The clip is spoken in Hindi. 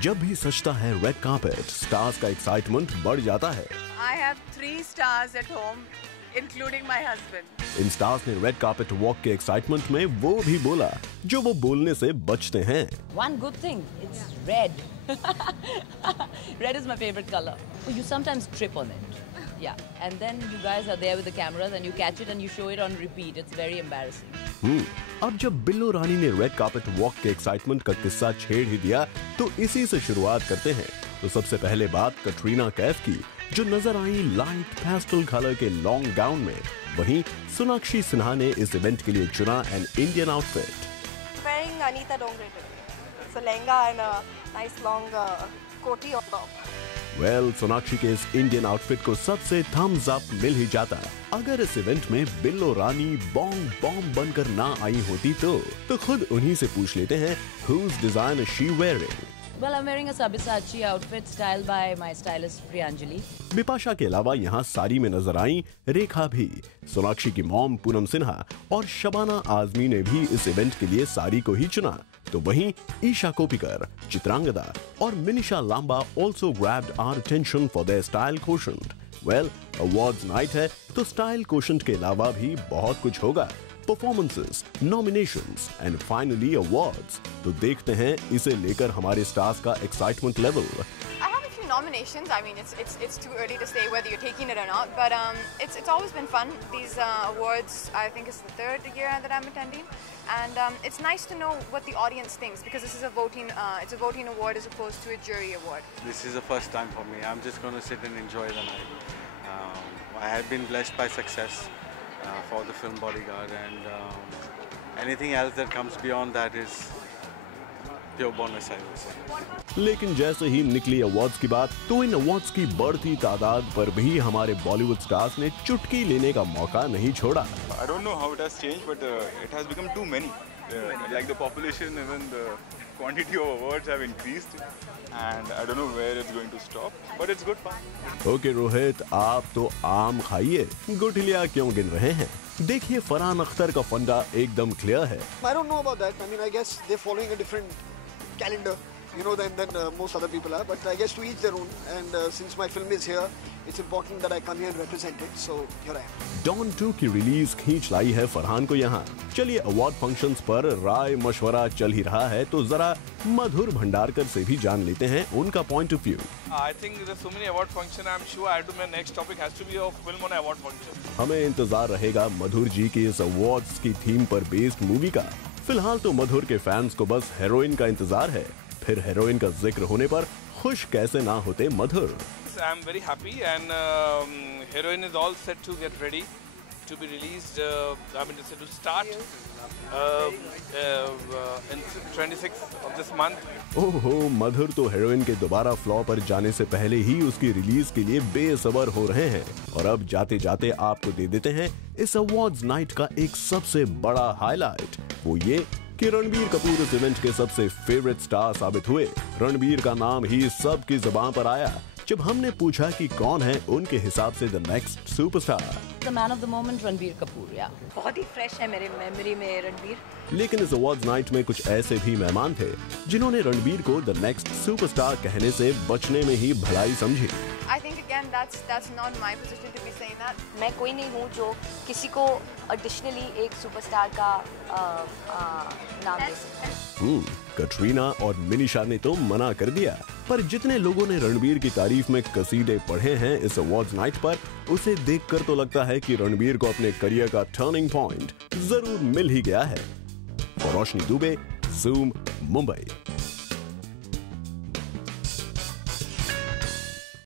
जब भी सजता है रेड कार्पेट, स्टार्स का एक्साइटमेंट बढ़ जाता है। I have 3 stars at home, including my husband. In stars ने रेड कार्पेट वॉक के एक्साइटमेंट में वो भी बोला जो वो बोलने से बचते हैं। One good thing, it's red. Red is my favorite color. You sometimes trip on it. Yeah, and then you guys are there with the cameras and you catch it and you show it on repeat. It's very embarrassing. अब जब बिल्लो रानी ने रेड कार्पेट वॉक के एक्साइटमेंट का किस्सा छेड़ ही दिया तो इसी से शुरुआत करते हैं। तो सबसे पहले बात कटरीना कैफ की, जो नजर आई लाइट पेस्टल कलर के लॉन्ग गाउन में। वहीं सोनाक्षी सिन्हा ने इस इवेंट के लिए चुना an Indian outfit. Wearing Anita Dongre today. It's a lehenga and a nice long koti on top. Sonakshi के इस इंडियन आउटफिट को सबसे थम्स अप मिल ही जाता। अगर इस इवेंट में बिल्लो रानी बॉम्ब बनकर ना आई होती तो खुद उन्हीं से पूछ लेते हैं, whose design is she wearing? Well, I'm wearing a Sabyasachi outfit styled by my stylist Priyanjali. Bipasha के अलावा यहाँ साड़ी में नजर आई रेखा भी। सोनाक्षी की मॉम पूनम सिन्हा और शबाना आजमी ने भी इस इवेंट के लिए साड़ी को ही चुना। तो वहीं ईशा कोपिकर, चित्रांगदा और Minissha Lamba also grabbed our attention for their style quotient. Awards night है तो स्टाइल क्वोशंट के अलावा भी बहुत कुछ होगा। Performances, nominations and finally awards. तो देखते हैं इसे लेकर हमारे स्टार्स का excitement level. I have a few nominations. I mean, it's too early to say whether you're taking it or not, but it's always been fun. These awards, I think it's the 3rd year that I'm attending, and it's nice to know what the audience thinks because this is it's a voting award as opposed to a jury award. This is the first time for me. I'm just going to sit and enjoy the night. I have been blessed by success for the film Bodyguard, and anything else that comes beyond that is pure bonus, I would say. लेकिन जैसे ही निकली अवार्ड्स की बात तो इन अवार्ड्स की बढ़ती तादाद पर भी हमारे बॉलीवुड स्टार्स ने चुटकी लेने का मौका नहीं छोड़ा। I don't know how it has changed, but it has become too many. Like the population, even the quantity of awards have increased, and I don't know where it's going to stop, but it's good fun. Okay Rohit, आप तो आम खाइए, गुठलियाँ क्यों गिन रहे हैं? देखिए फरहान अख्तर का फंडा एकदम क्लियर है। I don't know about that. I mean, I guess they're following a different calendar, you know, than most other people are. But I guess to each their own. And since my film is here, it's important that I come here and represent it. So here I am. Don 2 की रिलीज खींच लाई है फरहान को यहाँ। चलिए अवार्ड फंक्शंस पर राय मशवरा चल ही रहा है तो जरा मधुर भंडारकर से भी जान लेते हैं उनका point of view. I think there's so many award function. I'm sure I have to. My next topic has to be a film on award function. हमें इंतजार रहेगा मधुर जी की इस अवार्ड्स की थीम पर बेस्ड मूवी का। फिलहाल तो मधुर के फैंस को बस हेरोइन का इंतजार है। फिर हेरोइन का जिक्र होने पर खुश कैसे ना होते मधुर। I'm very happy, and Heroine is all set to get ready to be released. I mean, to start in 26th of this month. ओहो, मधुर तो हेरोइन के दोबारा फ्लॉ पर जाने से पहले ही उसकी रिलीज के लिए बेसब्र हो रहे हैं। और अब जाते जाते आपको दे देते हैं इस अवार्ड्स नाइट का एक सबसे बड़ा हाईलाइट। वो ये कि रणबीर कपूर इस इवेंट के सबसे फेवरेट स्टार साबित हुए। रणबीर का नाम ही सबकी जुबान पर आया जब हमने पूछा कि कौन है उनके हिसाब से the next superstar. The man of the moment, Ranbir Kapoor, yeah. बहुत ही फ्रेश है मेरे मेमोरी में रणबीर। लेकिन इस अवार्ड्स नाइट में कुछ ऐसे भी मेहमान थे जिन्होंने रणबीर को द नेक्स्ट सुपरस्टार कहने से बचने में ही भलाई समझी। I think again that's not my position to be saying that. मैं कोई नहीं हूँ जो किसी को एडिशनली एक सुपरस्टार का नाम दे सकता। कटरीना और मिनिशा ने तो मना कर दिया, पर जितने लोगों ने रणबीर की तारीफ में कसीदे पढ़े हैं इस अवार्ड्स नाइट पर, उसे देखकर तो लगता है कि रणबीर को अपने करियर का टर्निंग पॉइंट जरूर मिल ही गया है। रोशनी दुबे, ज़ूम, मुंबई।